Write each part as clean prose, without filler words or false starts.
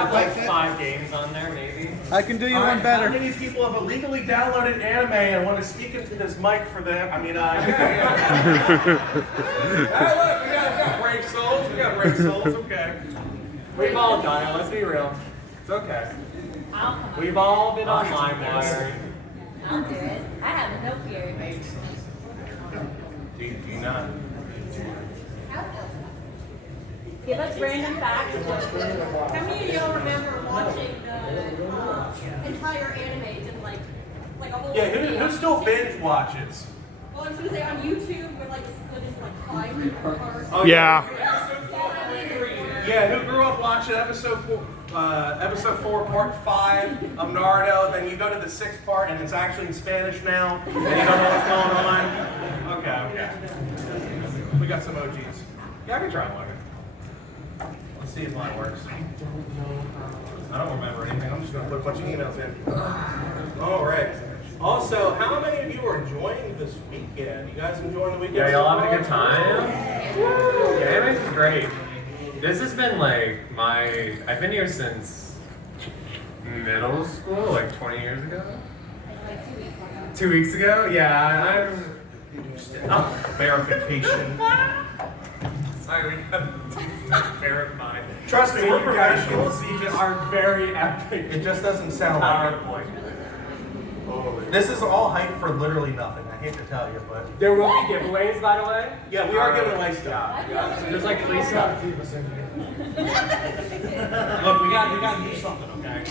have like 5 games on there, maybe. I can do you one better. How many people have illegally downloaded anime and want to speak into this mic for them? I mean, Hey, look, we got brave souls. We got brave souls. Okay. We've all done it, let's be real. It's okay. We've all been on LimeWire. I'll do it. I have no fear. Do you not? Give us random facts. How many of y'all remember watching the entire animes and like a whole? Yeah, who still binge watches? Well, I was gonna say on YouTube, where like it's split into like 5 different parts. Oh, Yeah. Yeah, who grew up watching episode 4, part 5 of Naruto? Then you go to the 6th part, and it's actually in Spanish now, and you don't know what's going on. Okay. We got some OGs. Yeah, I can try one. Let's see if mine works. I don't remember anything. I'm just gonna put a bunch of emails in. All right. Also, how many of you are enjoying this weekend? You guys enjoying the weekend? Yeah, y'all having a good time? Woo! Yeah, Animax is great. This has been like I've been here since middle school, like 20 years ago. 2 weeks ago? Yeah, I'm Verification. sorry, we got verified. Trust me, we're You guys professionals. are very epic. It just doesn't sound like it. PowerPoint. This is all hype for literally nothing. I hate to tell you, but There will be giveaways, by the way. yeah, we are giving away stuff. Yeah. So there's like free stuff. Look, we got to do something, okay?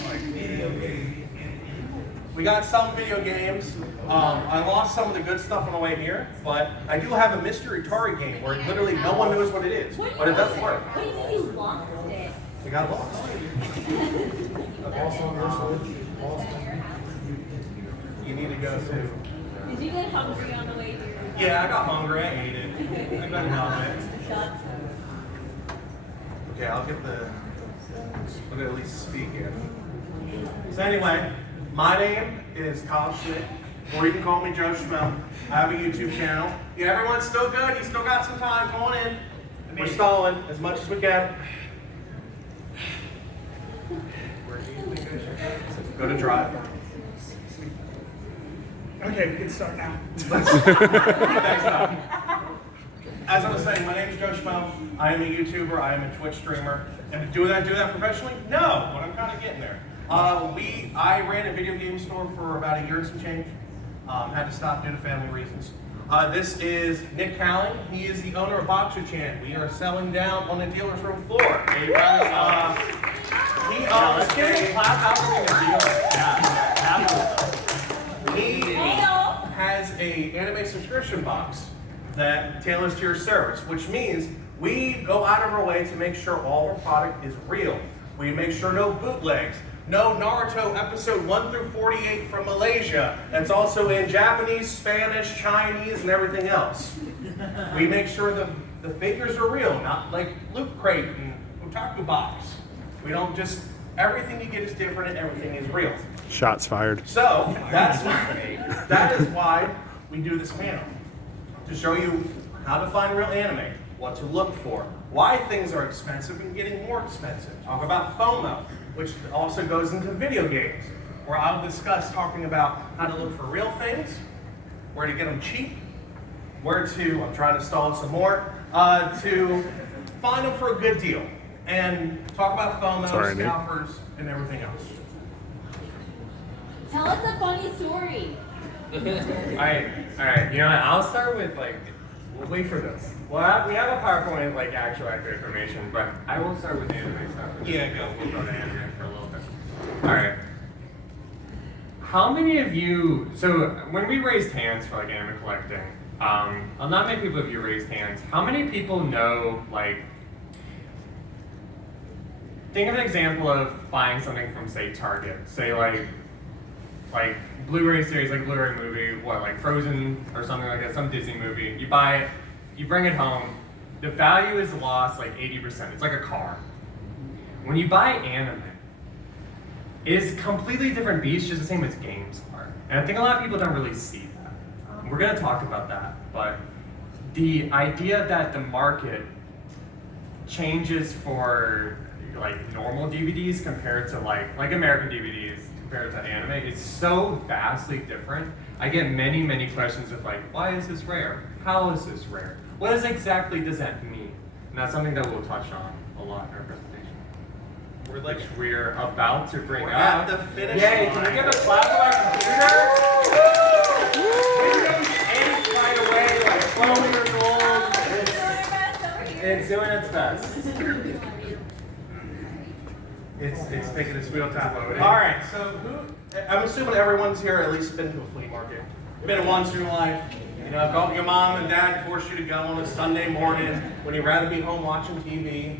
We got some video games. I lost some of the good stuff on the way here, but I do have a mystery Atari game where literally no one knows what it is, but it does work. What do you mean you lost it? We got lost. You need to go to. Did you get hungry on the way here? Yeah, I got hungry. I ate it. I got it. Shots. Okay, I'll get at least speak in. So anyway, my name is Kyle Schmidt, or you can call me Joe Schmmo. I have a YouTube channel. Yeah, everyone's still good. You still got some time. Come on in. We're stalling as much as we can. Go to drive. Okay, we can start now. Thanks, Doc. As I was saying, my name is Joe Schmmo. I am a YouTuber. I am a Twitch streamer. And do I do that professionally? No, but I'm kind of getting there. I ran a video game store for about a year and some change. Had to stop due to family reasons. This is Nick Callan. He is the owner of Boxer Chan. We are selling down on the dealer's room floor. He owns He has a anime subscription box that tailors to your service, which means we go out of our way to make sure all our product is real. We make sure no bootlegs, no Naruto episode 1 through 48 from Malaysia. That's also in Japanese, Spanish, Chinese, and everything else. We make sure the figures are real, not like Loot Crate and Otaku Box. We don't just, everything you get is different and everything is real. Shots fired. So that is why we do this panel, to show you how to find real anime, what to look for, why things are expensive and getting more expensive. Talk about FOMO, which also goes into video games, where I'll discuss talking about how to look for real things, where to get them cheap, where to, I'm trying to stall some more, to find them for a good deal, and talk about FOMO, scalpers, and everything else. Tell us a funny story. Alright. You know what? I'll start with we'll wait for this. Well, we have a PowerPoint of actual accurate information, but I will start with anime stuff. Yeah, go. We'll go to anime for a little bit. Alright. How many of you, so when we raised hands for anime collecting, not many people of you raised hands. How many people know, think of an example of buying something from, say, Target. Say, like Blu-ray series, like Blu-ray movie, Frozen or something like that, some Disney movie. You buy it, you bring it home, the value is lost 80%. It's like a car. When you buy anime, it is a completely different beast, just the same as games are. And I think a lot of people don't really see that. We're gonna talk about that, but the idea that the market changes for like normal DVDs compared to like American DVDs compared to anime, it's so vastly different. I get many questions of like, why is this rare? How is this rare? What exactly does that mean? And that's something that we'll touch on a lot in our presentation. Which we're about to bring We're up. at the finish Yay, line. can we give a clap to our computer? Windows 8 right away, like 12 years old. It's doing its best. It's taking its wheel time. Loading. All right, so I'm assuming everyone's here at least been to a flea market. Been once in your life. You know, your mom and dad force you to go on a Sunday morning when you'd rather be home watching TV.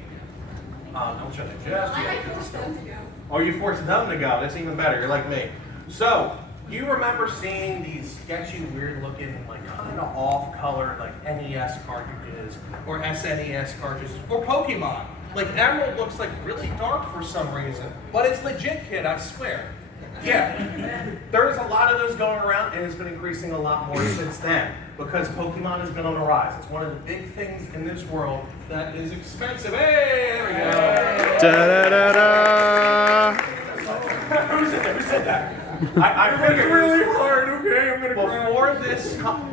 Don't shut that just I yet. forced them to go. Or you forced them to go. That's even better. You're like me. So, you remember seeing these sketchy, weird-looking, like kind of off-colored, like NES cartridges or SNES cartridges or Pokemon? Like Emerald looks like really dark for some reason, but it's legit, kid. I swear. Yeah, there's a lot of those going around, and it's been increasing a lot more since then because Pokemon has been on the rise. It's one of the big things in this world that is expensive. Hey, there we go. Da-da-da-da. Who said that? I figured really hard. Okay, I'm gonna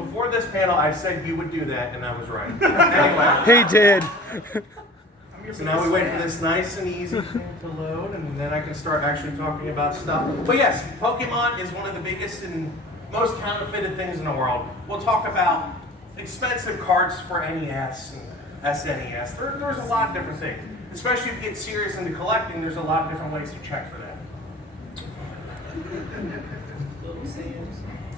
before this panel, I said you would do that, and I was right. Anyway, He did. so now we wait for this nice and easy thing to load, and then I can start actually talking about stuff. But yes, Pokemon is one of the biggest and most counterfeited things in the world. We'll talk about expensive cards for NES and SNES. There's a lot of different things. Especially if you get serious into collecting, there's a lot of different ways to check for that.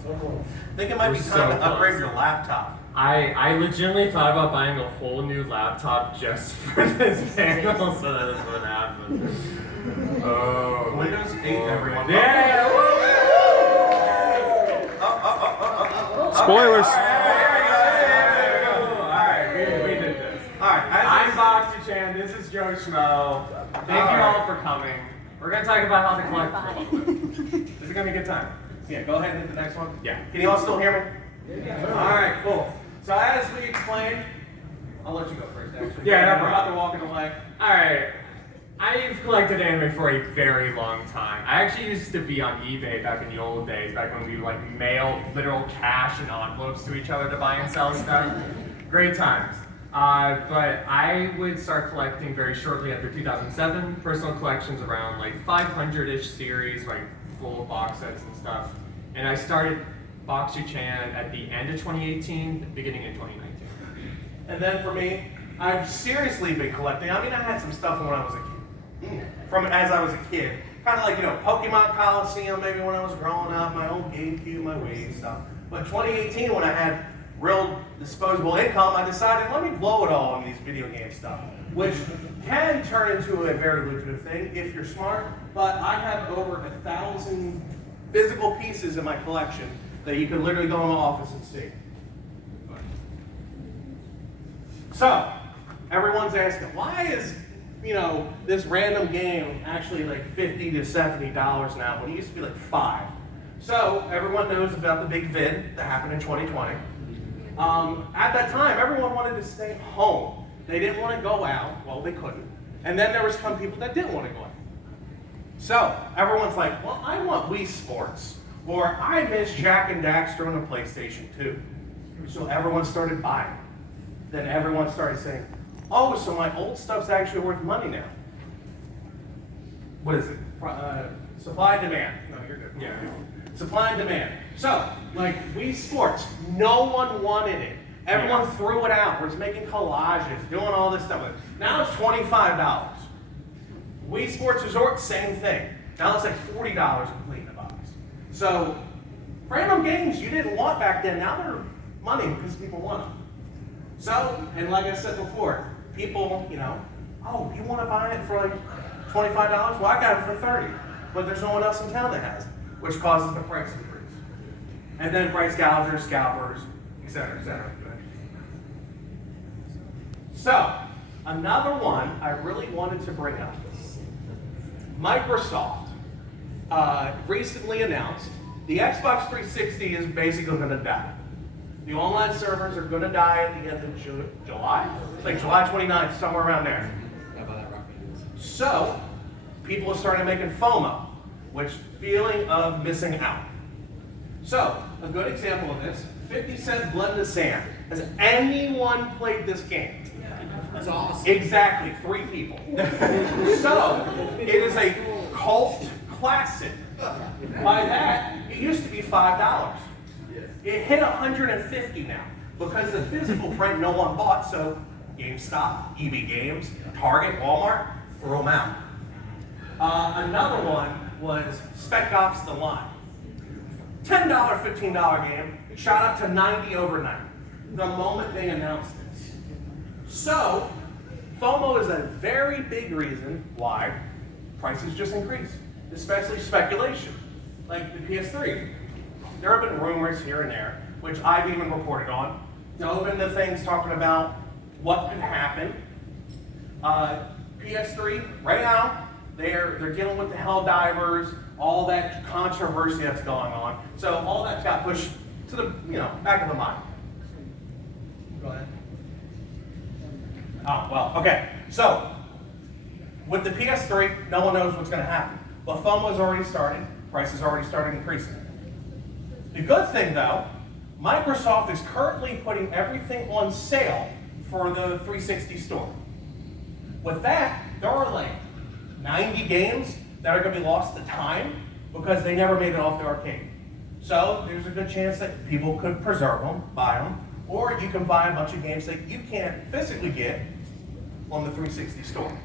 I think it might be time to upgrade your laptop. I legitimately thought about buying a whole new laptop just for this panel, so that this would happen. Oh. Windows 8, everyone. Yeah! Spoilers. Alright, we did this. Alright, I'm Boxy-chan, this is Joe Schmmo. Thank you all for coming. We're going to talk about how to collect. This is going to be a good time. Yeah, go ahead and hit the next one. Yeah. Can you all still hear me? Yeah. Alright, cool. So as we explained, I'll let you go first actually. Yeah, no I'm problem. about to walk away. Alright. I've collected anime for a very long time. I actually used to be on eBay back in the old days, back when we like mailed literal cash and envelopes to each other to buy and sell stuff. Great times. But I would start collecting very shortly after 2007. Personal collections around like 500-ish series, like full box sets and stuff. And I started Boxy-chan at the end of 2018, beginning in 2019. And then for me, I've seriously been collecting. I mean, I had some stuff when I was a kid. From as I was a kid. Kind of like, you know, Pokemon Coliseum, maybe when I was growing up, my old GameCube, my Wii stuff. But 2018, when I had real disposable income, I decided, let me blow it all on these video game stuff. Which can turn into a very lucrative thing if you're smart. But I have over 1,000 physical pieces in my collection that you can literally go in my office and see. So, everyone's asking, why is, you know, this random game actually like $50 to $70 now when it used to be like $5? So, everyone knows about the big vid that happened in 2020. At that time, everyone wanted to stay home. They didn't want to go out. Well, they couldn't. And then there were some people that didn't want to go out. So, everyone's like, well, I want Wii Sports. Or I miss Jack and Daxter on the PlayStation 2. So everyone started buying. Then everyone started saying, oh, so my old stuff's actually worth money now. What is it? Supply and demand. No, you're good. Yeah. Supply and demand. So, like Wii Sports, no one wanted it. Everyone threw it out. Was making collages, doing all this stuff with it. Now it's $25. Wii Sports Resort, same thing. Now it's like $40 complete in a box. So, random games you didn't want back then, now they're money because people want them. So, and like I said before, people, you know, oh, you want to buy it for like $25? Well, I got it for $30. But there's no one else in town that has it, which causes the price increase. And then price gougers, scalpers, etc., etc. So, another one I really wanted to bring up. Microsoft recently announced the Xbox 360 is basically going to die. The online servers are going to die at the end of July. It's like July 29th, somewhere around there. So people are starting making FOMO, which feeling of missing out. So a good example of this, 50 Cent Blood in the Sand. Has anyone played this game? That's awesome. Exactly, 3 people. So it is a cult classic. By that, it used to be $5. It hit $150 now because the physical print no one bought. So GameStop, EB Games, Target, Walmart, throw them out. Another one was Spec Ops: The Line. $10, $15 game, shot up to 90 overnight the moment they announced this. So, FOMO is a very big reason why prices just increase, especially speculation, like the PS3. There have been rumors here and there, which I've even reported on, dove into things talking about what could happen. PS3, right now, they're dealing with the Helldivers, all that controversy that's going on. So all that's got pushed to the back of the mind. Go ahead. Oh, well, okay. So with the PS3, no one knows what's going to happen. But FOMO's already started. Prices already started increasing. The good thing, though, Microsoft is currently putting everything on sale for the 360 store. With that, there are like 90 games that are going to be lost to time because they never made it off the arcade. So there's a good chance that people could preserve them, buy them, or you can buy a bunch of games that you can't physically get on the 360 store.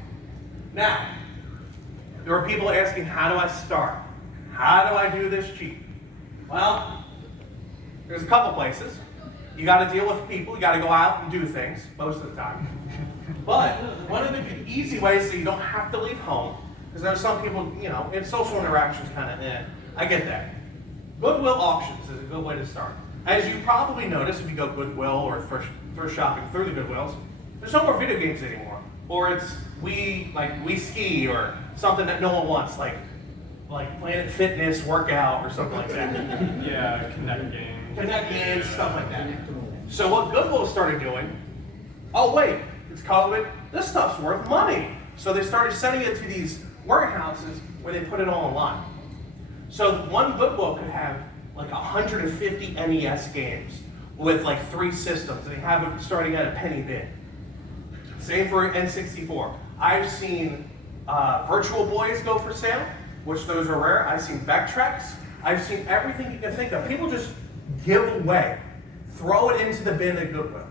Now, there are people asking, how do I start? How do I do this cheap? Well, there's a couple places. You got to deal with people. You got to go out and do things most of the time. But one of the easy ways so you don't have to leave home, because there's some people, in social interactions kind of, I get that. Goodwill auctions is a good way to start. As you probably notice if you go Goodwill or thrift shopping through the Goodwills, there's no more video games anymore. Or it's we ski or something that no one wants, like Planet Fitness workout or something like that. Yeah, Connect games, stuff like that. So what Goodwill started doing, oh wait, it's COVID, this stuff's worth money. So they started sending it to these warehouses where they put it all online. So one Goodwill could have like 150 NES games with like 3 systems. They have it starting at a penny bid. Same for N64. I've seen Virtual Boys go for sale, which those are rare. I've seen Vectrex. I've seen everything you can think of. People just give away, throw it into the bin at Goodwill.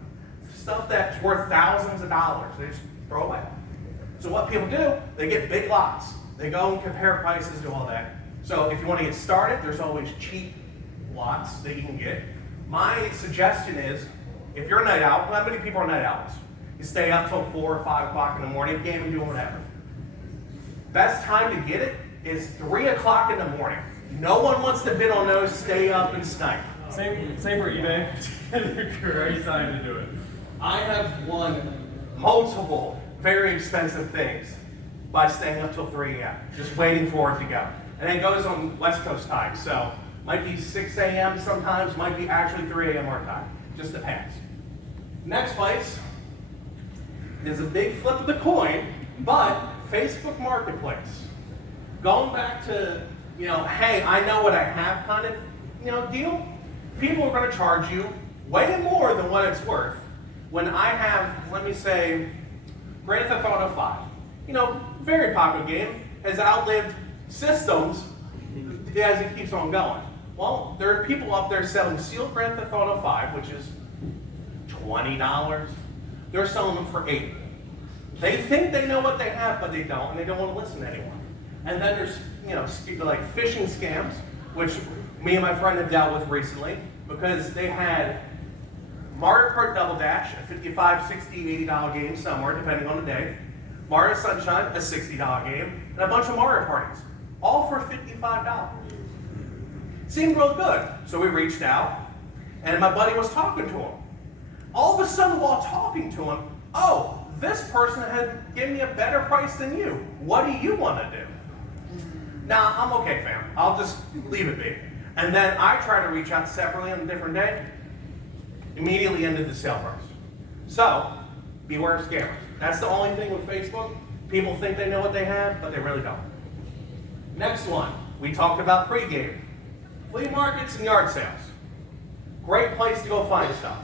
Stuff that's worth thousands of dollars, they just throw away. So what people do, they get big lots. They go and compare prices, do all that. So if you want to get started, there's always cheap lots that you can get. My suggestion is, if you're a night owl, how many people are night owls? You stay up till 4 or 5 o'clock in the morning, game and doing whatever. Best time to get it is 3 o'clock in the morning. No one wants to bid on those, stay up and snipe. Same for eBay. Great time to do it. I have won multiple very expensive things by staying up till 3 a.m., just waiting for it to go. And it goes on West Coast time, so might be 6 a.m. sometimes, might be actually 3 a.m. our time. Just depends. Next place is a big flip of the coin, but Facebook Marketplace. Going back to, hey, I know what I have kind of, deal, people are going to charge you way more than what it's worth. When I have, let me say, Grand Theft Auto 5, very popular game, has outlived systems as it keeps on going. Well, there are people up there selling sealed Grand Theft Auto 5, which is $20. They're selling them for $8. They think they know what they have, but they don't, and they don't want to listen to anyone. And then there's, like phishing scams, which me and my friend have dealt with recently, because they had Mario Kart Double Dash, a $55, $60, $80 game somewhere, depending on the day. Mario Sunshine, a $60 game, and a bunch of Mario parties, all for $55. Seemed real good, so we reached out, and my buddy was talking to him. All of a sudden, while talking to him, oh, this person had given me a better price than you. What do you want to do? Nah, I'm okay, fam. I'll just leave it be. And then I try to reach out separately on a different day. Immediately ended the sale price. So, beware of scammers. That's the only thing with Facebook. People think they know what they have, but they really don't. Next one, we talked about pregame. Flea markets and yard sales. Great place to go find stuff.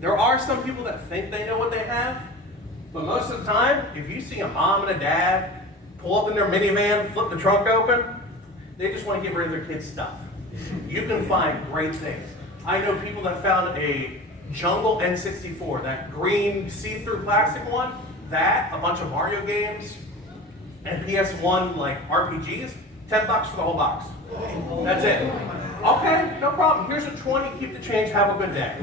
There are some people that think they know what they have, but most of the time, if you see a mom and a dad pull up in their minivan, flip the trunk open, they just want to get rid of their kids' stuff. You can find great things. I know people that found a Jungle N64, that green see-through plastic one, that, a bunch of Mario games, and PS1 like RPGs, $10 for the whole box. That's it. Okay, no problem. Here's a 20, keep the change, have a good day.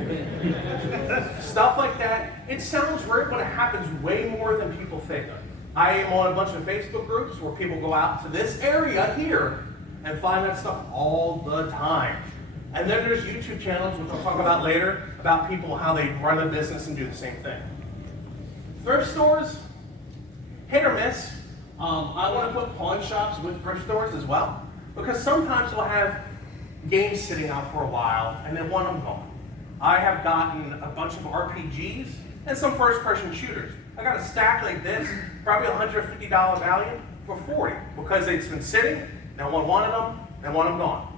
Stuff like that. It sounds weird, but it happens way more than people think. I am on a bunch of Facebook groups where people go out to this area here and find that stuff all the time. And then there's YouTube channels, which I'll talk about later, about people, how they run a business and do the same thing. Thrift stores, hit or miss. I want to put pawn shops with thrift stores as well, because sometimes we'll have games sitting out for a while and then one of them gone. I have gotten a bunch of RPGs and some first-person shooters. I got a stack like this, probably $150 value for $40, because it's been sitting, no one wanted them, and one of them gone.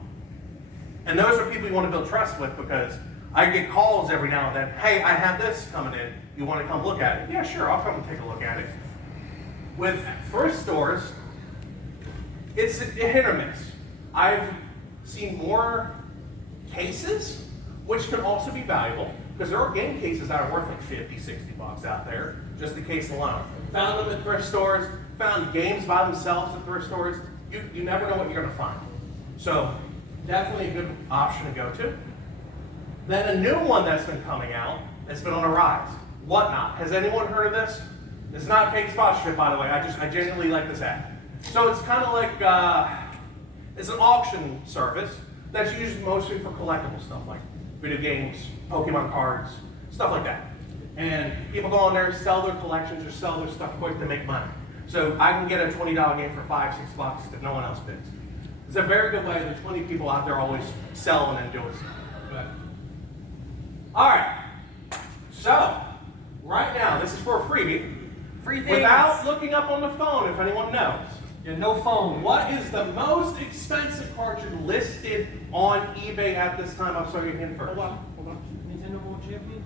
And those are people you want to build trust with, because I get calls every now and then, hey, I have this coming in, you want to come look at it? Yeah, sure, I'll come and take a look at it. With thrift stores, it's a hit or miss. I've seen more cases, which can also be valuable, because there are game cases that are worth like 50, 60 bucks out there, just the case alone. Found them at thrift stores, found games by themselves at thrift stores. You never know what you're gonna find. So definitely a good option to go to. Then a new one that's been coming out, that's been on a rise, Whatnot. Has anyone heard of this? It's not a paid sponsorship, by the way. I genuinely like this app. So it's kind of like, it's an auction service that's used mostly for collectible stuff like video games, Pokemon cards, stuff like that. And people go on there, sell their collections or sell their stuff quick to make money. So I can get a $20 game for $5, $6 if no one else bids. It's a very good way. There's plenty of people out there always selling and doing stuff. Good. All right. So right now, this is for a freebie. Free things. Without looking up on the phone, if anyone knows. Yeah, no phone. What is the most expensive cartridge listed on eBay at this time? I'll show you again first. Hold on. Nintendo World Champions?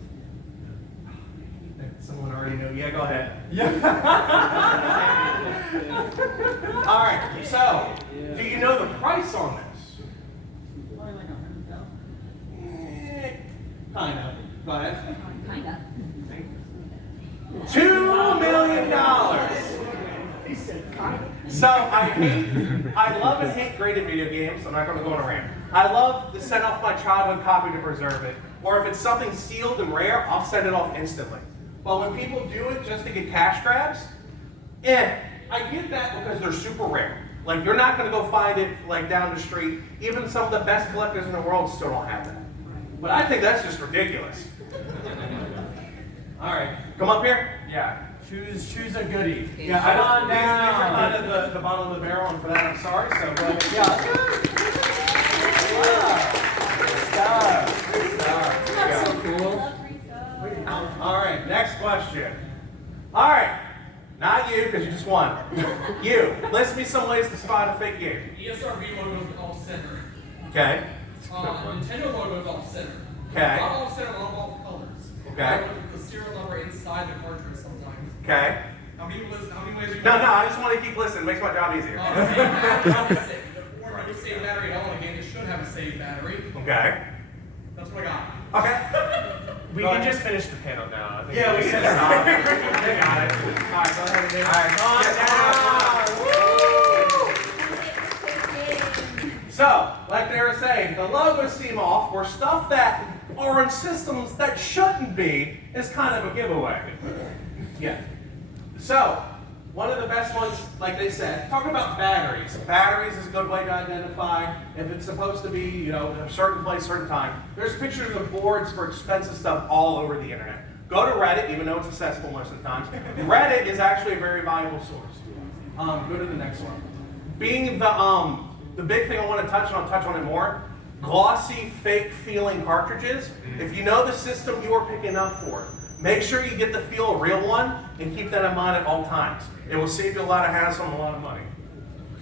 Someone already knew. Yeah, go ahead. Yeah. All right, so do you know the price on this? Probably like 100,000. Kind of. Go ahead. Kinda. $2 million. He said kind of. So I love and hate graded video games. I'm not going to go on a rant. I love to send off my childhood copy to preserve it. Or if it's something sealed and rare, I'll send it off instantly. But when people do it just to get cash grabs, I get that because they're super rare. Like, you're not going to go find it like down the street. Even some of the best collectors in the world still don't have that. But I think that's just ridiculous. All right, come up here. Yeah. Choose a goodie. Yeah, I don't. These are kind of the bottom of the barrel, and for that I'm sorry. So go ahead. Yeah. Good stuff. That's so Yeah. cool. All right, next question. All right, not you because you just won. You. List me some ways to spot a fake game. ESRB logo is off center. Okay. Nintendo logo is off center. Okay. Not off center, not off colors. Okay. I look at the serial number inside the cartridge sometimes. Okay. How many ways you No, I just want to keep listening. It makes my job easier. Or a saved battery element again, it should have a saved battery. Okay. That's what I got. Okay. We Go can ahead. just finish the panel now. I think Yeah, we can. They got it. All right, go ahead and do it. All right, come on Woo! So, like they were saying, the logos seem off, or stuff that are in systems that shouldn't be is kind of a giveaway. Yeah. So, one of the best ones, like they said, talking about batteries. Batteries is a good way to identify if it's supposed to be, in a certain place, certain time. There's pictures of boards for expensive stuff all over the internet. Go to Reddit, even though it's accessible most of the time. Reddit is actually a very valuable source. Go to the next one. Being the big thing I want to touch on, I'll touch on it more. Glossy, fake feeling cartridges. If you know the system you are picking up for, Make sure you get the feel of a real one and keep that in mind at all times. It will save you a lot of hassle and a lot of money.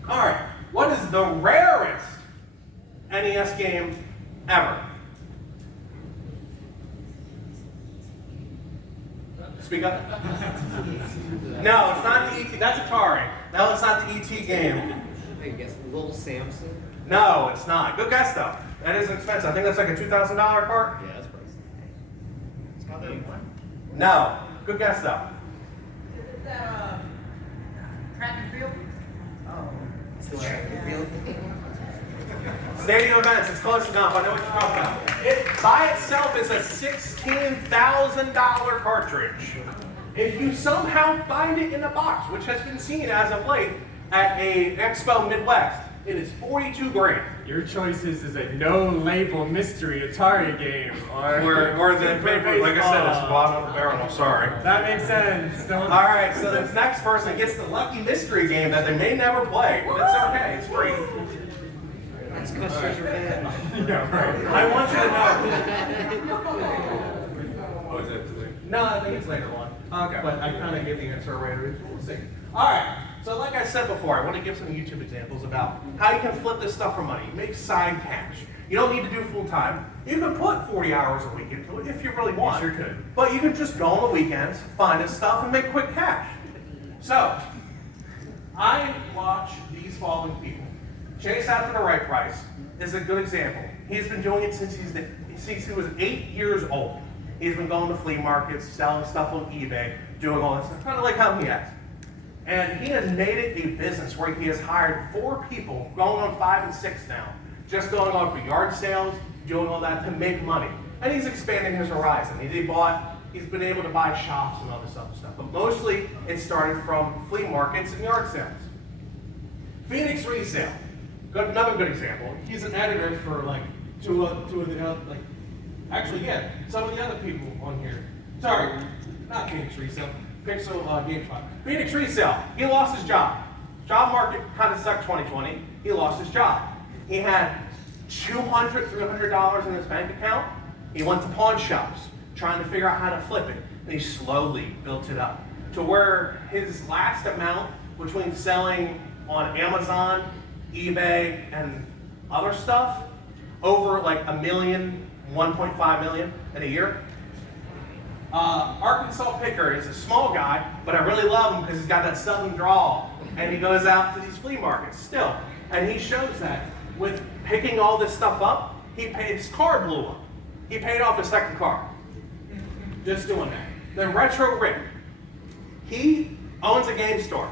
All right, what is the rarest NES game ever? Speak up. No, it's not the ET. That's Atari. No, it's not the ET game. I guess Little Samson. No, it's not. Good guess though. That is expensive. I think that's like a $2,000 cart. Yeah, that's pricey. It's not that one. No. Good guess though. Is that track and field? It's the track and field. Stadium events. It's close enough. I know what you're talking about. It by itself is a $16,000 cartridge. If you somehow find it in a box, which has been seen as of late at a Expo Midwest, it is 42 grand. Your choice is a no-label mystery Atari game, Or the paper, like I said, it's the bottom of the barrel. I'm sorry. That makes sense. All right, so this next person gets the lucky mystery game that they may never play, but it's okay. It's free. That's because treasure bad. Yeah, right. I want you to know. Oh, is that today? No, I think it's later on. Okay. But I kind of give the answer away. We'll see. All right. So like I said before, I want to give some YouTube examples about how you can flip this stuff for money. Make side cash. You don't need to do full time. You can put 40 hours a week into it if you really want. You sure could. But you can just go on the weekends, find this stuff, and make quick cash. So, I watch these following people. Chase After the Right Price is a good example. He's been doing it since he was 8 years old. He's been going to flea markets, selling stuff on eBay, doing all this stuff, kind of like how he has. And he has made it a business where he has hired 4 people, going on 5 and 6 now, just going on for yard sales, doing all that to make money. And he's expanding his horizon. He's been able to buy shops and all this other stuff. But mostly it started from flea markets and yard sales. Phoenix Resale, another good example. He's an editor for like two of the some of the other people on here. Sorry, not Phoenix Resale. Pixel GameSpot. Phoenix Resale, he lost his job. Job market kind of sucked 2020. He lost his job. He had $200, $300 in his bank account. He went to pawn shops trying to figure out how to flip it. And he slowly built it up to where his last amount between selling on Amazon, eBay, and other stuff, over like $1 million, 1.5 million in a year. Arkansas Picker is a small guy, but I really love him because he's got that southern drawl, and he goes out to these flea markets still, and he shows that with picking all this stuff up, his car blew up. He paid off his second car, just doing that. Then Retro Rick, he owns a game store.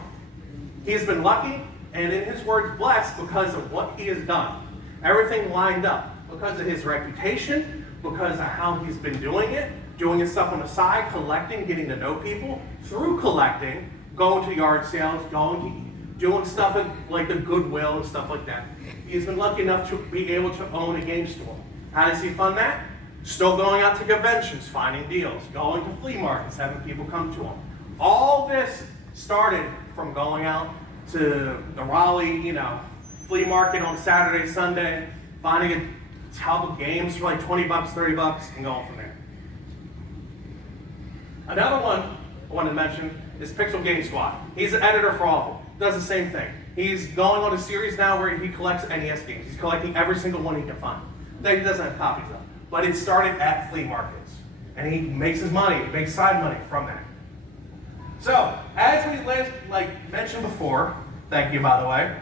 He's been lucky, and in his words, blessed because of what he has done. Everything lined up because of his reputation, because of how he's been doing it, doing his stuff on the side, collecting, getting to know people, through collecting, going to yard sales, doing stuff like the Goodwill and stuff like that. He's been lucky enough to be able to own a game store. How does he fund that? Still going out to conventions, finding deals, going to flea markets, having people come to him. All this started from going out to the Raleigh, flea market on Saturday, Sunday, finding a tub of games for like 20 bucks, 30 bucks, and going from there. Another one I wanted to mention is Pixel Game Squad. He's an editor for all of them. Does the same thing. He's going on a series now where he collects NES games. He's collecting every single one he can find that he doesn't have copies of. But it started at flea markets. And he makes his money, he makes side money from that. So, as we mentioned before, thank you by the way,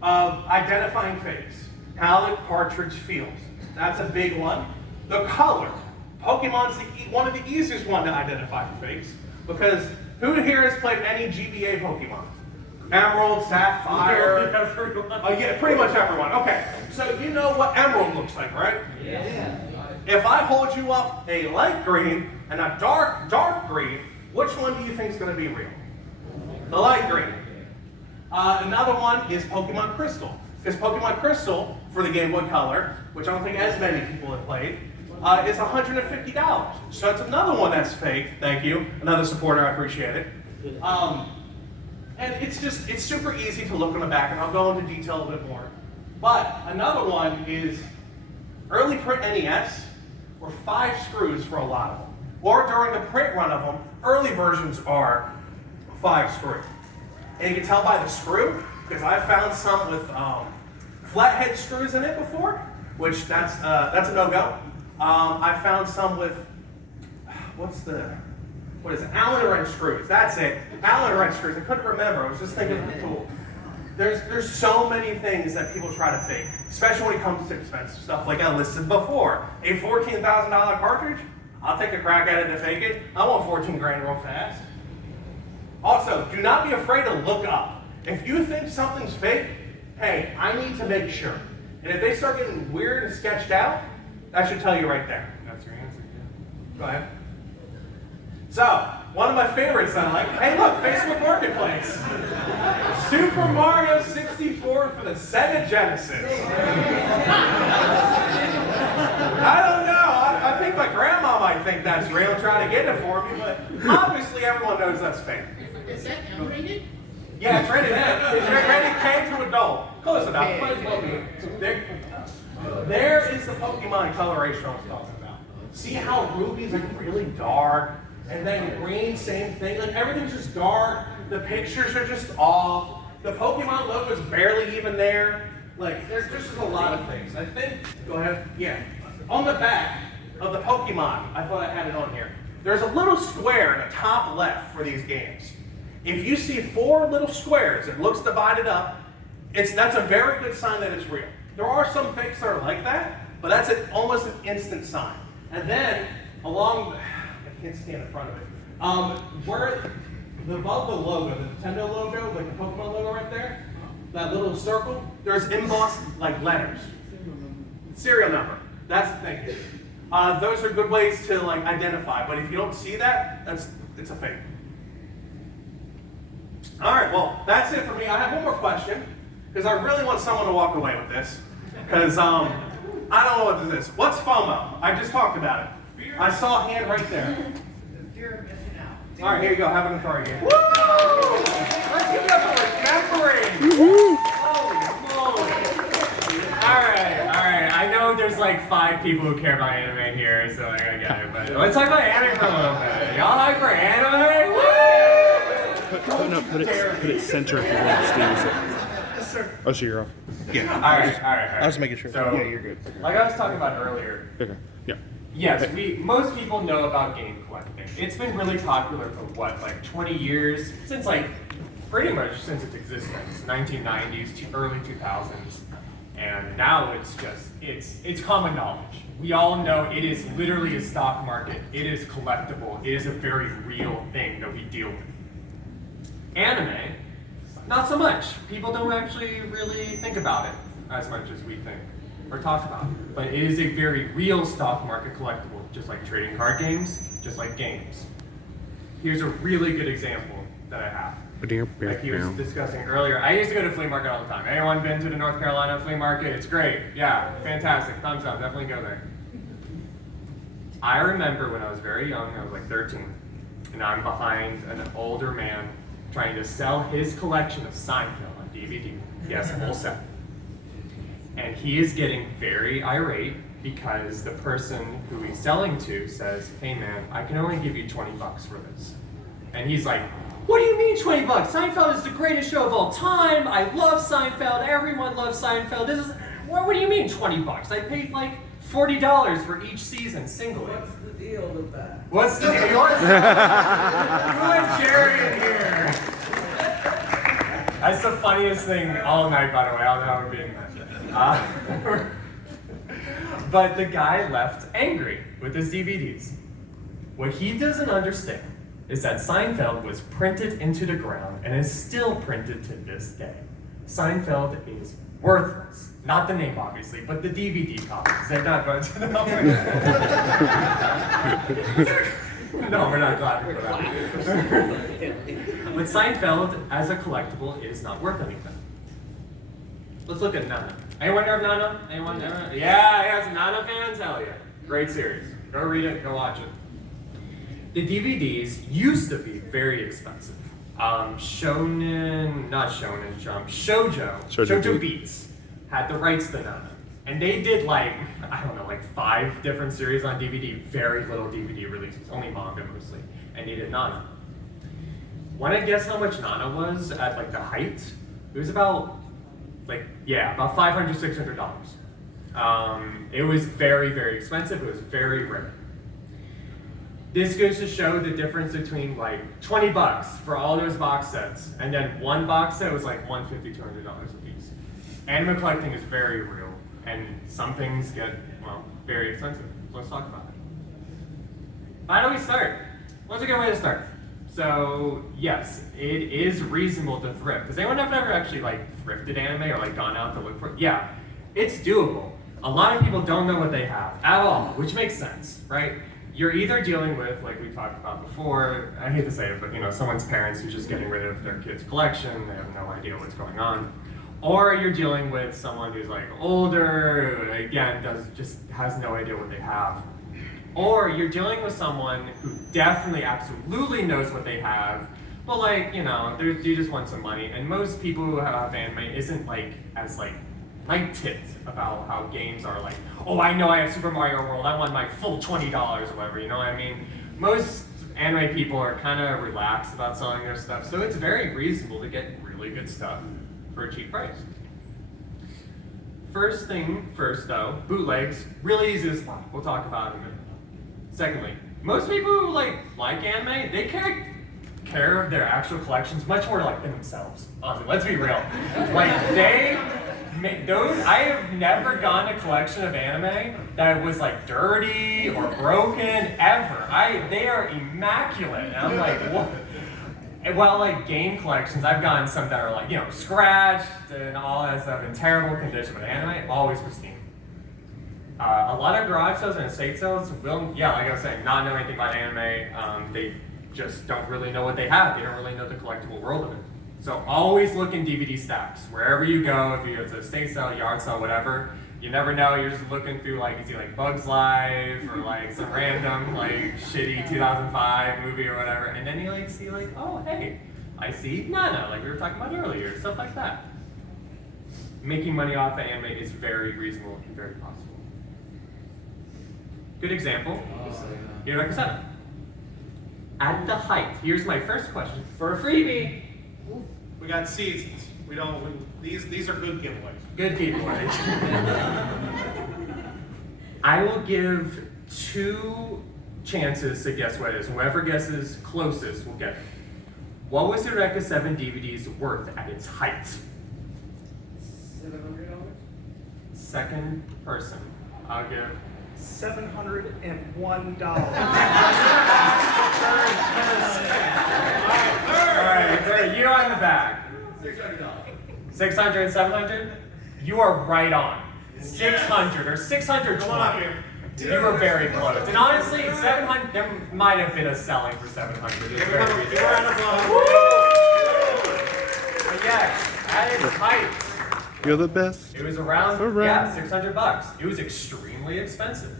of identifying fakes, how the cartridge feels. That's a big one. The color. Pokemon's one of the easiest one to identify for fakes, because who here has played any GBA Pokemon? Emerald, Sapphire. Yeah, pretty much everyone. Okay, so you know what Emerald looks like, right? Yeah. If I hold you up a light green and a dark green, which one do you think is going to be real? The light green. Another one is Pokemon Crystal, because Pokemon Crystal for the Game Boy Color, which I don't think as many people have played, is $150. So that's another one that's fake. Thank you. Another supporter, I appreciate it. And it's super easy to look on the back, and I'll go into detail a bit more. But another one is early print NES were 5 screws for a lot of them. Or during the print run of them, early versions are 5 screw. And you can tell by the screw, because I found some with flathead screws in it before, which that's a no-go. I found some with, what is it? Allen wrench screws. That's it. Allen wrench screws. I couldn't remember. I was just thinking of the tool. There's so many things that people try to fake, especially when it comes to expensive stuff like I listed before. A $14,000 cartridge, I'll take a crack at it to fake it. I want 14 grand real fast. Also, do not be afraid to look up. If you think something's fake, hey, I need to make sure. And if they start getting weird and sketched out, that should tell you right there. That's your answer, yeah. Go ahead. So, one of my favorites I like, hey look, Facebook Marketplace. Super Mario 64 for the Sega Genesis. I don't know, I think my grandma might think that's real, trying to get it for me, but obviously everyone knows that's fake. Is that unrated? Yeah, it's rated M. It's rated K to adult. Close enough. Might as well be. There is the Pokemon coloration I was talking about. See how Ruby's like really dark, and then green, same thing. Like everything's just dark. The pictures are just off. The Pokemon logo is barely even there. Like there's just a lot of things. I think. Go ahead. Yeah. On the back of the Pokemon, I thought I had it on here. There's a little square in the top left for these games. If you see 4 little squares, it looks divided up. That's a very good sign that it's real. There are some fakes that are like that, but that's almost an instant sign. And then along, I can't stand in front of it. Where above the logo, the Nintendo logo, like the Pokemon logo right there, that little circle, there's embossed like letters. Serial number. That's the thing. Those are good ways to like identify. But if you don't see that, it's a fake. All right, well, that's it for me. I have one more question, because I really want someone to walk away with this, because I don't know what this is. What's FOMO? I just talked about it. I saw a hand right there. The fear of missing out. All right, here you go. Have an authority again. Woo! Let's give it up for remembering. Holy moly. All right. I know there's like 5 people who care about anime here, so I gotta get it. But let's talk about anime for a little bit. Y'all like for anime? Woo! Put it center if you want to squeeze it. Oh, so you're off. Yeah. All right. I was making sure. So, Yeah, you're good. Like I was talking about earlier, Okay. Yeah. yes, most people know about game collecting. It's been really popular for what, like 20 years? Since like, pretty much since its existence, 1990s to early 2000s. And now it's just, it's common knowledge. We all know it is literally a stock market. It is collectible. It is a very real thing that we deal with. Anime, not so much. People don't actually really think about it as much as we think or talk about it. But it is a very real stock market collectible, just like trading card games, just like games. Here's a really good example that I have. Like he was discussing earlier. I used to go to flea market all the time. Anyone been to the North Carolina flea market? It's great. Yeah, fantastic. Thumbs up. Definitely go there. I remember when I was very young, I was like 13, and I'm behind an older man trying to sell his collection of Seinfeld on DVD. Yes, a whole set. And he is getting very irate because the person who he's selling to says, "Hey man, I can only give you 20 bucks for this." And he's like, "What do you mean 20 bucks? Seinfeld is the greatest show of all time. I love Seinfeld. Everyone loves Seinfeld. What do you mean 20 bucks? I paid like $40 for each season singly." What's the deal with that? What's the deal? Who let Jerry in here? That's the funniest thing all night, by the way. I don't know how we're being But the guy left angry with his DVDs. What he doesn't understand is that Seinfeld was printed into the ground and is still printed to this day. Seinfeld is worthless. Not the name, obviously, but the DVD copies. They're not going to know. No, we're not glad for that. But Seinfeld, as a collectible, is not worth anything. Let's look at Nana. Anyone heard of Nana? Anyone ever? Yeah, some Nana fans? Hell yeah. Great series. Go read it, go watch it. The DVDs used to be very expensive. Shoujo Beats had the rights to Nana. And they did like, I don't know, like 5 different series on DVD, very little DVD releases, only manga mostly, and they did Nana. Want to guess how much Nana was at like the height? It was about, like, yeah, about $500, $600. It was very, very expensive, it was very rare. This goes to show the difference between like 20 bucks for all those box sets, and then one box set was like $150, $200 a piece. Anime collecting is very real, and some things get, well, very expensive. Let's talk about it. How do we start? What's a good way to start? So yes, it is reasonable to thrift. Has anyone ever actually like thrifted anime or like gone out to look for it? Yeah, it's doable. A lot of people don't know what they have at all, which makes sense, right? You're either dealing with, like we talked about before, I hate to say it, but you know, someone's parents who's just getting rid of their kid's collection, they have no idea what's going on. Or you're dealing with someone who's like older, who, again, just has no idea what they have. Or you're dealing with someone who definitely, absolutely knows what they have, but like, you know, they just want some money. And most people who have anime isn't like as like tipped about how games are like, oh, I know I have Super Mario World, I want my full $20 or whatever, you know what I mean? Most anime people are kind of relaxed about selling their stuff, so it's very reasonable to get really good stuff for a cheap price. First thing first though, bootlegs, really easy to spot. We'll talk about it in a minute. Secondly, most people who like anime, they care of their actual collections much more like than themselves. Honestly, let's be real. Like I have never gotten a collection of anime that was like dirty or broken ever. They are immaculate. And I'm like, what? And while like game collections, I've gotten some that are like, you know, scratched and all that stuff in terrible condition, but anime, always pristine. A lot of garage sales and estate sales will, yeah, like I was saying, not know anything about anime. They just don't really know what they have. They don't really know the collectible world of it. So always look in DVD stacks. Wherever you go, if you go to a estate sale, yard sale, whatever, you never know, you're just looking through like, you see like Bugs Life or like some random like shitty 2005 movie or whatever, and then you like see like, oh hey, I see Nana, like we were talking about earlier, stuff like that. Making money off of anime is very reasonable and very possible. Good example, Eureka 7. At the height, here's my first question for a freebie. We got seasons. These are good giveaways. Good giveaways. I will give 2 chances to guess what it is. Whoever guesses closest will get it. What was Eureka 7 DVD's worth at its height? $700? Second person. I'll give $701. Alright, you on the back. $600. 600, 700? You are right on. 600 or 620. Come on up here. You were very close. And honestly, 700, there might have been a selling for 700. It's very reasonable. But yes, at its height, You're the best. it was around, Around. yeah, $600. It was extremely expensive.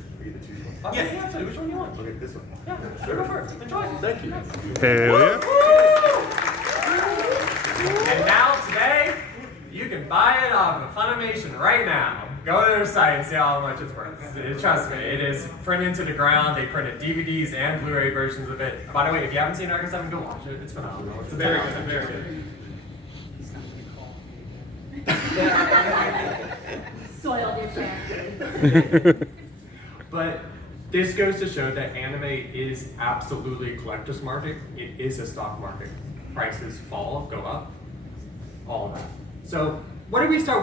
Okay, yeah, absolutely. Which one do you want? Okay, this one. Yeah, sure, go for it. Enjoy. Thank you. Hell yeah. And now today, you can buy it off of Funimation right now. Go to their site and see how much it's worth. Trust me, it is printed to the ground. They printed DVDs and Blu-ray versions of it. By the way, if you haven't seen Eureka 7, go watch it. It's phenomenal. It's very good. Very good. Soiled your chances. But this goes to show that anime is absolutely a collector's market. It is a stock market. Prices fall, go up, all of that. So what do we start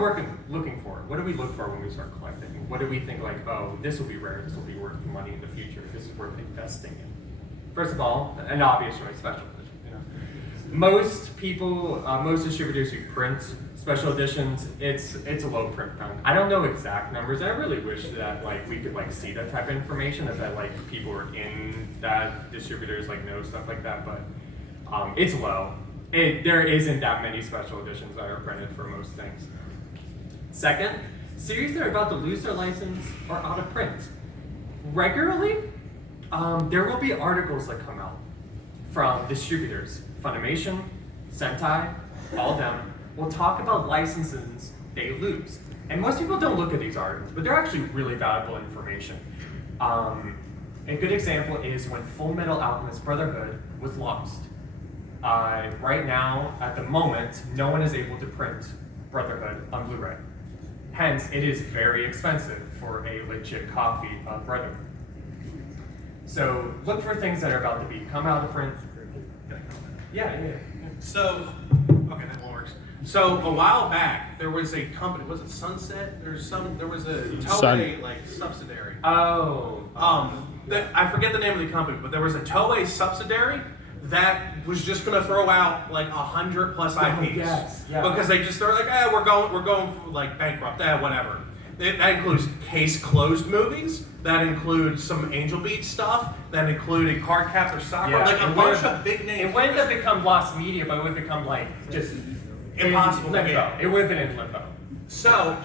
looking for? What do we look for when we start collecting? What do we think like, oh, this will be rare, this will be worth money in the future, this is worth investing in? First of all, an obvious choice, special edition. You know? Most people, most distributors who print special editions, it's a low print count. I don't know exact numbers. I really wish that like we could like see that type of information, that like people who are in that distributors like know stuff like that, but it's low. There isn't that many special editions that are printed for most things. Second, series that are about to lose their license or out of print. Regularly, there will be articles that come out from distributors, Funimation, Sentai, all of them, will talk about licenses they lose. And most people don't look at these articles, but they're actually really valuable information. A good example is when Full Metal Alchemist Brotherhood was lost. Right now, at the moment, no one is able to print Brotherhood on Blu-ray. Hence, it is very expensive for a legit copy of Brotherhood. So look for things that are about to come out of print. Yeah. So, okay, that one works. So a while back, there was a company. Was it Sunset? There was a Toei like subsidiary. Oh. I forget the name of the company, but there was a Toei subsidiary that was just going to throw out like 100 plus IPs. Yes. Yeah. Because they're like, we're going for like bankrupt, whatever. That includes case closed movies. That includes some Angel Beats stuff. That included Card Captor Sakura. Yeah, Like a bunch of big names. It wouldn't have become lost media, but it would become like just Impossible to limbo. get. It would have been in limbo. So,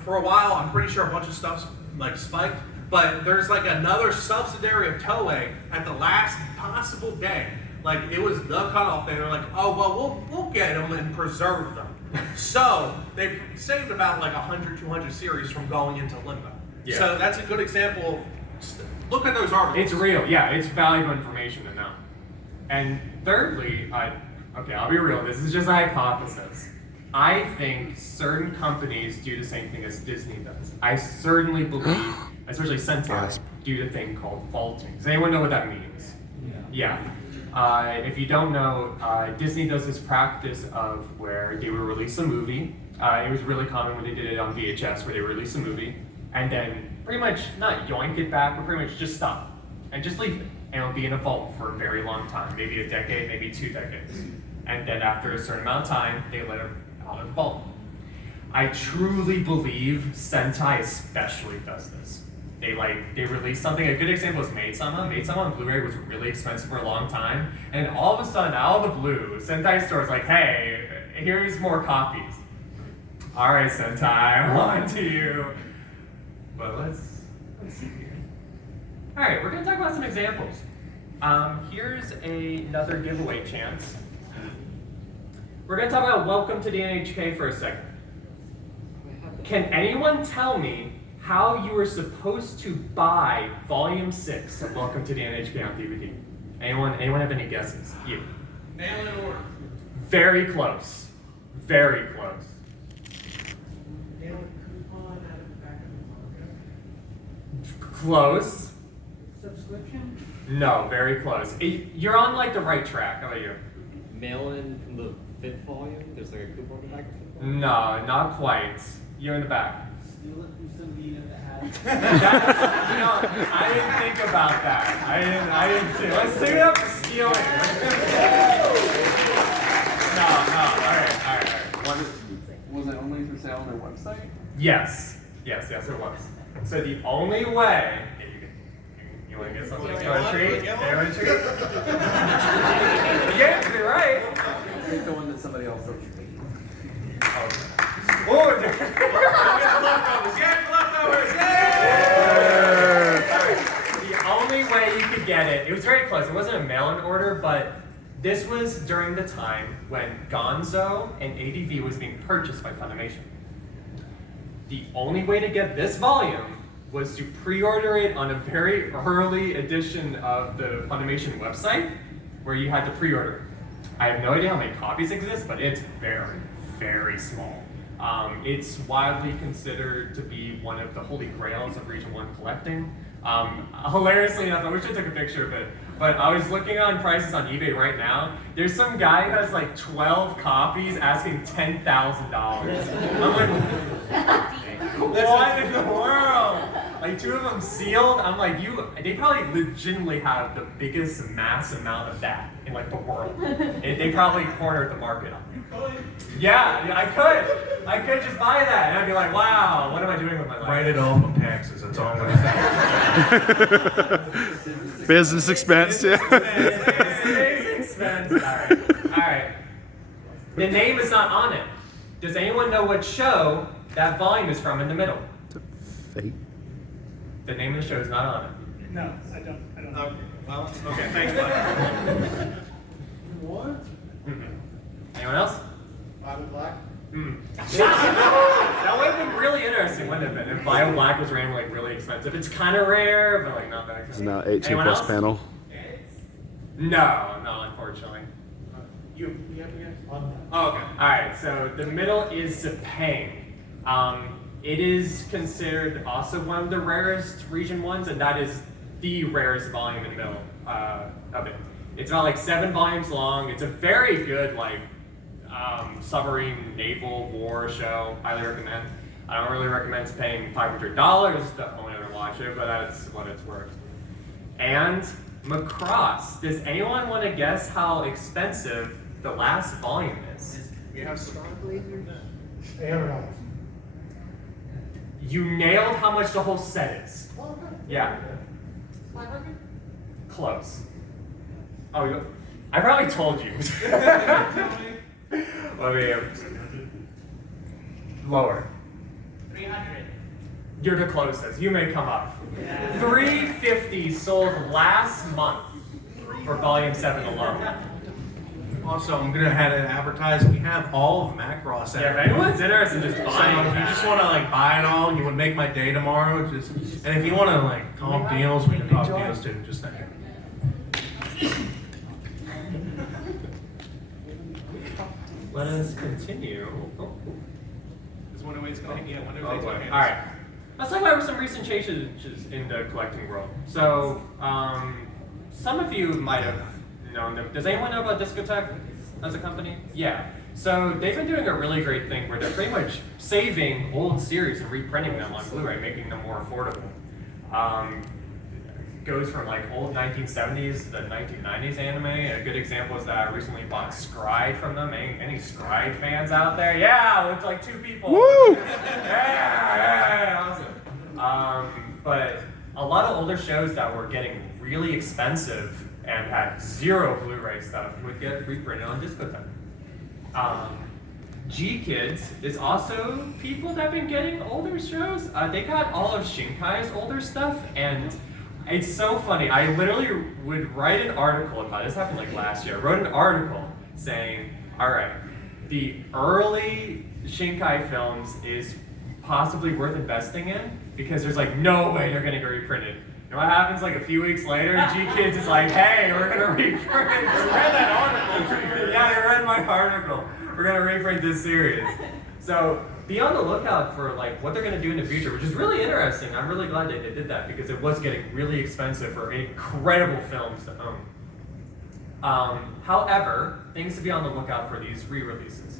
for a while, I'm pretty sure a bunch of stuff's like spiked, but there's like another subsidiary of Toei at the last possible day. Like it was the cutoff day. They're like, oh well, we'll get them and preserve them. So they saved about like 100, 200 series from going into limbo. Yeah. So that's a good example of. Look at those articles. It's real. Yeah, it's valuable information to know. And thirdly, I'll be real. This is just a hypothesis. I think certain companies do the same thing as Disney does. I certainly believe, especially Sentai, do the thing called vaulting. Does anyone know what that means? Yeah. If you don't know, Disney does this practice of where they would release a movie. It was really common when they did it on VHS, where they would release a movie and then pretty much not yoink it back, but pretty much just stop and just leave it. And it'll be in a vault for a very long time, maybe a decade, maybe 2 decades. And then after a certain amount of time, they let it out of the vault. I truly believe Sentai especially does this. They release something. A good example is Maid-sama. Maid-sama on Blu-ray was really expensive for a long time, and all of a sudden, out of the blue, Sentai store's like, hey, here's more copies. All right, Sentai, on to you. But let's see here. All right, we're gonna talk about some examples. Here's another giveaway chance. We're gonna talk about Welcome to the NHK for a second. Can anyone tell me how you were supposed to buy Volume 6 of Welcome to the NHK on DVD? Anyone have any guesses? You. Mail in order. Very close. Very close. Mail a coupon out of the back of the pocket. Close. Subscription? No, very close. You're on like the right track. How about you? Mail in from the 5th volume? There's like a coupon in the back of the 5th volume? No, not quite. You're in the back. Steal it from somebody that has. I didn't think about that. I didn't see. Let's take it up for stealing. No. All right. Was it only for sale on their website? Yes, it was. So the only way. You want to get something? You want a treat? You want a treat? You answered it right. Take the one that somebody else doesn't. Oh, the only way you could get it was very close. It wasn't a mail-in order, but this was during the time when Gonzo and ADV was being purchased by Funimation. The only way to get this volume was to pre-order it on a very early edition of the Funimation website, where you had to pre-order it. I have no idea how many copies exist, but it's very, very small. It's widely considered to be one of the holy grails of Region 1 collecting. Hilariously enough, I wish I took a picture of it, but I was looking on prices on eBay right now. There's some guy who has like 12 copies asking $10,000. I'm like, what in the world? Like 2 of them sealed. I'm like, they probably legitimately have the biggest mass amount of that in like the world. They probably cornered the market on it. Yeah, I could just buy that, and I'd be like, wow, what am I doing with my life? Write it off on taxes. That's all I'm gonna say. Business expense, yeah. Business expense. All right. The name is not on it. Does anyone know what show that volume is from in the middle? Fate. The name of the show is not on it. No, I don't know. Well, okay, thanks, bud. What? Anyone else? Bible Black? That would have been really interesting, wouldn't it have been? If Bio Black was randomly like really expensive. It's kind of rare, but like not that It's expensive. now 18 Anyone plus else? panel. No, unfortunately. You have to guess? Oh, okay. All right. So the middle is Sepang. It is considered also one of the rarest region ones, and that is the rarest volume in the middle of it. It's about like 7 volumes long. It's a very good like submarine naval war show. Highly recommend. I don't really recommend paying $500 to only ever watch it, but that's what it's worth. And Macross. Does anyone want to guess how expensive the last volume is? We have some. $800. You nailed how much the whole set is. Yeah. 500? Close. Oh, I probably told you. Let me lower. 300. You're the closest. You may come up. 350 sold last month for volume 7 alone. Also, I'm gonna have to advertise. We have all of Macross. Yeah, if anyone's interested in just So buying if you just want to like buy it all, and you would make my day tomorrow. Just and if you want to like talk deals, we can talk deals too. Just saying. Let us continue. Oh. Is one ways going? Yeah, one Oh ways boy. going. All right. Let's talk about some recent changes in the collecting world. So, some of you might have known them. Does anyone know about Discotheque as a company? Yeah. So they've been doing a really great thing where they're pretty much saving old series and reprinting them on Blu-ray, making them more affordable. Goes from like old 1970s to the 1990s anime. A good example is that I recently bought Scried from them. Any Scried fans out there? Yeah, it's like 2 people. Woo! Yeah, awesome. But a lot of older shows that were getting really expensive and had 0 Blu-ray stuff would get reprinted on Discotheque. G-Kids is also people that have been getting older shows. They got all of Shinkai's older stuff, and it's so funny. I literally would write an article about this. Happened like last year. I wrote an article saying, all right, the early Shinkai films is possibly worth investing in because there's like no way they're gonna get reprinted. You know what happens like a few weeks later? G-Kids is like, hey, we're gonna reprint. You read that article? Yeah, I read my article. We're gonna reprint this series. So be on the lookout for like what they're gonna do in the future, which is really interesting. I'm really glad they did that because it was getting really expensive for incredible films to own. However, things to be on the lookout for these re-releases.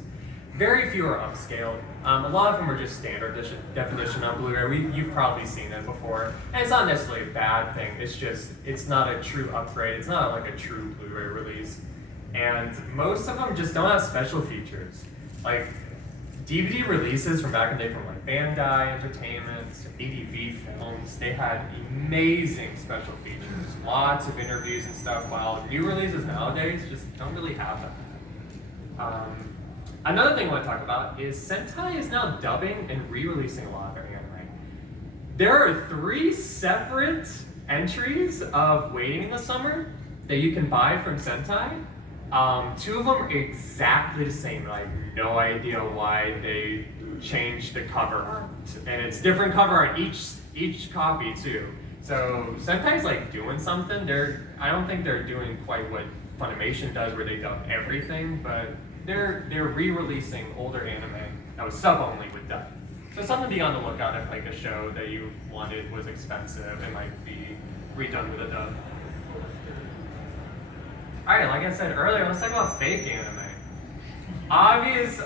Very few are upscaled. A lot of them are just standard definition on Blu-ray. You've probably seen it before. And it's not necessarily a bad thing. It's just, it's not a true upgrade. It's not like a true Blu-ray release. And most of them just don't have special features. Like DVD releases from back in the day from like Bandai Entertainment, ADV Films, they had amazing special features. Lots of interviews and stuff, while new releases nowadays just don't really have that. Another thing I want to talk about is Sentai is now dubbing and re-releasing a lot of their anime. There are 3 separate entries of Waiting in the Summer that you can buy from Sentai. 2 of them are exactly the same. I have no idea why they changed the cover art, and it's different cover art each copy too. So Sentai's like doing something. I don't think they're doing quite what Funimation does, where they dub everything, but they're re-releasing older anime that was sub only with dub. So something to be on the lookout if like a show that you wanted was expensive and might be redone with a dub. Alright, like I said earlier, let's talk about fake anime. Obvious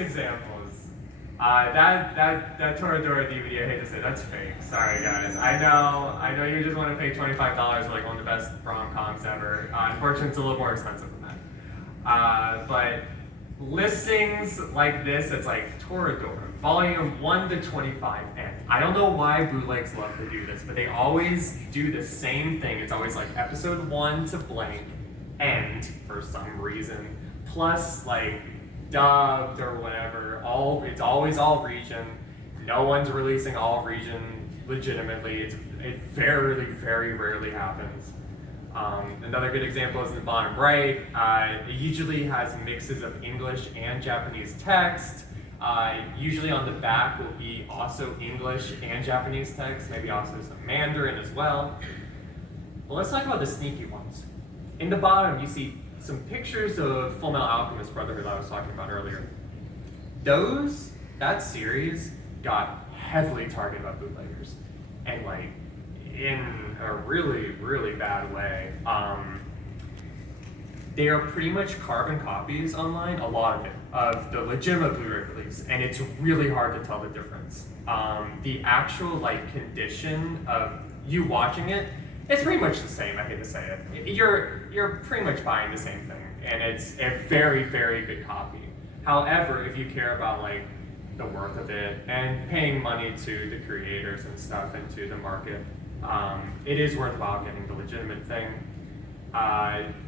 examples. That Toradora DVD, I hate to say, that's fake. Sorry guys. I know you just want to pay $25 for like one of the best rom-coms ever. Unfortunately, it's a little more expensive than that. But listings like this, it's like Toradora, volume 1 to 25 end. I don't know why bootlegs love to do this, but they always do the same thing. It's always like episode 1 to blank, end for some reason, plus like dubbed or whatever. It's always all region. No one's releasing all region legitimately. It very, very rarely happens. Another good example is in the bottom right. It usually has mixes of English and Japanese text. Usually on the back will be also English and Japanese text, maybe also some Mandarin as well. But let's talk about the sneaky ones. In the bottom, you see some pictures of Full Metal Alchemist Brotherhood I was talking about earlier. That series got heavily targeted by bootleggers, and like in a really, really bad way. They are pretty much carbon copies online, a lot of it, of the legitimate Blu-ray release, and it's really hard to tell the difference. The actual like condition of you watching it, it's pretty much the same. I hate to say it. You're pretty much buying the same thing, and it's a very, very good copy. However, if you care about like the worth of it and paying money to the creators and stuff and to the market, it is worthwhile getting the legitimate thing.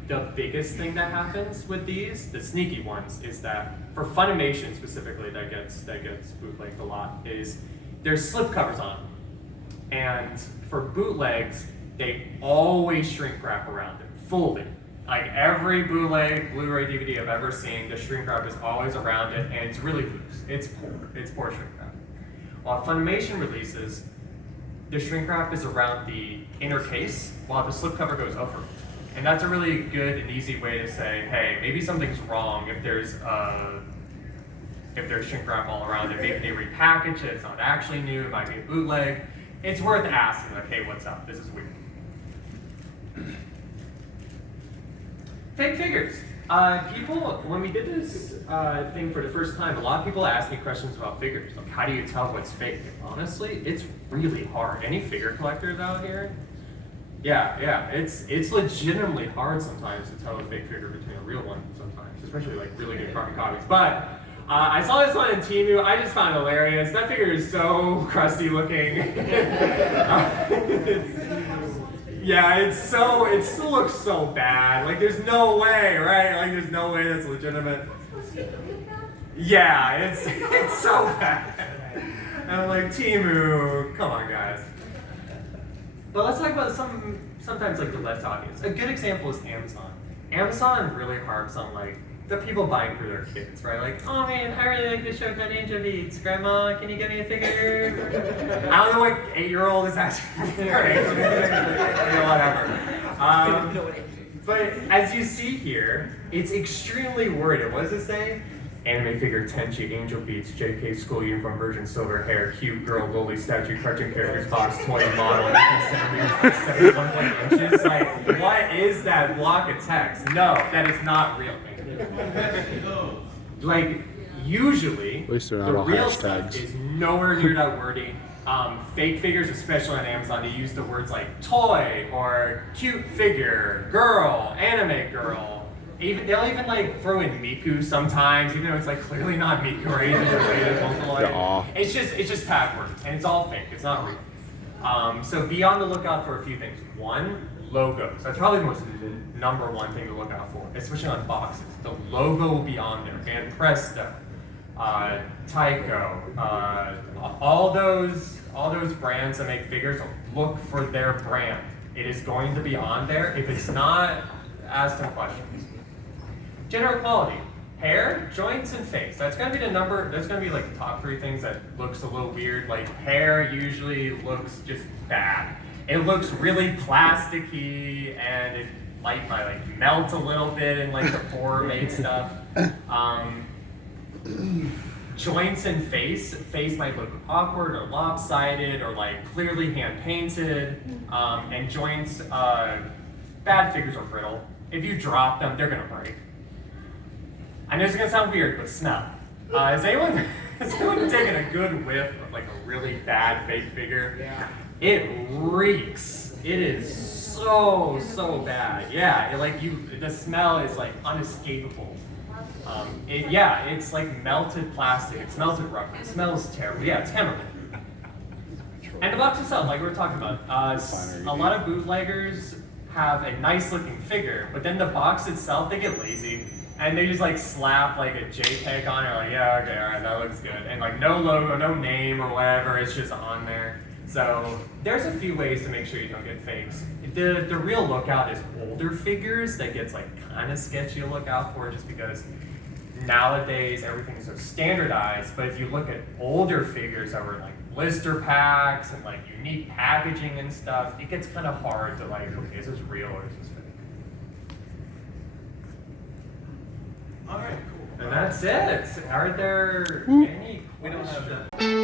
The biggest thing that happens with these, the sneaky ones, is that for Funimation specifically, that gets bootlegged a lot, is there's slipcovers on them. And for bootlegs, they always shrink wrap around it fully. Like every bootleg, Blu-ray, DVD I've ever seen, the shrink wrap is always around it, and it's really loose. It's poor shrink wrap. While Funimation releases, the shrink wrap is around the inner case, while the slipcover goes over it. And that's a really good and easy way to say, hey, maybe something's wrong if there's shrink wrap all around it. Maybe they repackage it, it's not actually new, it might be a bootleg. It's worth asking, like, hey, what's up? This is weird. Fake figures. People, when we did this thing for the first time, a lot of people asked me questions about figures. Like, how do you tell what's fake? Honestly, it's really hard. Any figure collectors out here? Yeah, it's legitimately hard sometimes to tell a fake figure between a real one sometimes, especially like really good carbon copies. But I saw this one in Temu. I just found it hilarious. That figure is so crusty looking. Yeah, it still looks so bad. Like there's no way, right? Like there's no way that's legitimate. Yeah, it's so bad. And I'm like, Temu, come on guys. But let's talk about sometimes like the less obvious. A good example is Amazon. Amazon really harps on like the people buying for their kids, right? Like, oh man, I really like this Shokan Ninja Beats. Grandma, can you get me a figure? I don't know what 8-year-old is actually whatever. But as you see here, it's extremely worded. What does it say? Anime figure Tenchi, Angel Beats, JK school uniform version, silver hair, cute girl, lowly statue, cartoon characters, box, toy model, 71 inches. Like, what is that block of text? No, that is not real. Like, usually, At least they're not the all real stuff hashtags. is nowhere near that wordy. Fake figures, especially on Amazon, they use the words like toy or cute figure, girl, anime girl. They'll even like throw in Miku sometimes, even though it's like clearly not Miku or Asian related. It's just tag words, and it's all fake. It's not real. So be on the lookout for a few things. One, logos. That's probably the most number one thing to look out for, especially on boxes. The logo will be on there. Van Presto, Tycho, all those brands that make figures. Look for their brand. It is going to be on there. If it's not, ask them questions. General quality. Hair, joints, and face. That's gonna be the number, that's gonna be like the top 3 things that looks a little weird. Like hair usually looks just bad. It looks really plasticky and it might like melt a little bit in like the pore made stuff. Joints and face might look awkward or lopsided or like clearly hand painted. And joints, bad figures are brittle. If you drop them, they're gonna break. I know it's gonna sound weird, but smell. Has anyone taken a good whiff of like a really bad fake figure? Yeah. It reeks. It is so bad. Yeah, the smell is like unescapable. It's like melted plastic. It's melted rubber. It smells terrible. Yeah, it's terrible. And the box itself, like we were talking about, a lot of bootleggers have a nice looking figure, but then the box itself, they get lazy. And they just like slap like a JPEG on it, like, yeah, okay, alright, that looks good. And like no logo, no name or whatever, it's just on there. So there's a few ways to make sure you don't get fakes. The real lookout is older figures that gets like kind of sketchy to look out for, just because nowadays everything's so standardized, but if you look at older figures that were like blister packs and like unique packaging and stuff, it gets kind of hard to like, okay, is this real or is this fake? All right, cool. And that's it. Are there any We don't have questions? that.